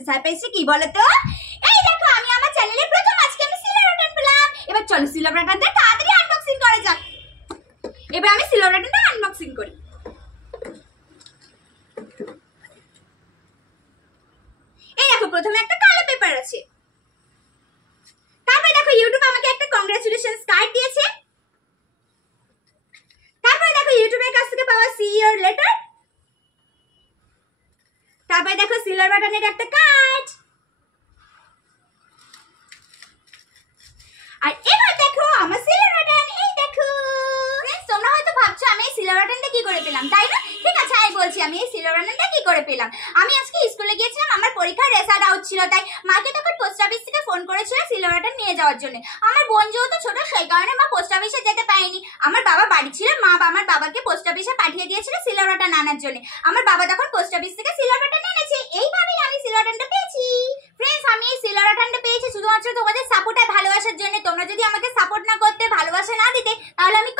আছে, সারপ্রাইজটা কি বলো তো? এই দেখো আমি আমার চ্যানেলে প্রথম আজকে আমি সিলভার বাটন পেলাম। এবার চলো সিলভার বাটনটা তাড়াতাড়ি আনবক্সিং করা যাক। এবার আমি সিলভার বাটনটা আনবক্সিং করি। এই দেখো প্রথমে একটা কালো পেপার আছে, তারপরে দেখো ইউটিউব আমাকে একটা কংগ্রাচুলেশনস কার্ড দিয়েছে, তারপরে দেখো ইউটিউবের কাছ থেকে পাওয়া সি ইওর লেটার, তারপরে দেখো সিলভার বাটনের একটা কার্ড, আর এবার দেখো আমার সিলভার বাটন। এই দেখো তোমরা হয়তো ভাবছো আমি এই সিলভার বাটনটা কি করে পেলাম, তাই না? ঠিক আছে আমি বলছি আমি এই সিলভার বাটনটা কি করে পেলাম। আমি আজকে স্কুলে গিয়েছিলাম, আমার পরীক্ষার রেজাল্ট আউট ছিল, তাই মাকে তখন পোস্ট অফিস থেকে ফোন করেছিল সিলভার বাটন নিয়ে যাওয়ার জন্য। আমার বোন যেহেতু ছোট সেই কারণে মা পোস্ট অফিসে যেতে পারেনি। আমার বাবা বাড়ি ছিল, মা আমার বাবাকে পোস্ট অফিসে পাঠিয়ে দিয়েছিল সিলভার বাটন আনার জন্য। আমার বাবা তখন পোস্ট অফিস থেকে সিলভার বাটন এনেছে, এইভাবেই আমি সিলভার বাটনটা পেয়েছি। ফ্রেন্ডস আমি এই সিলভার বাটনটা পেয়েছি শুধুমাত্র তোমাদের সাপোর্ট আর ভালোবাসার জন্য। তোমরা যদি আমাকে সাপোর্ট না করতে, ভালোবাসা না দিতে, তাহলে আমি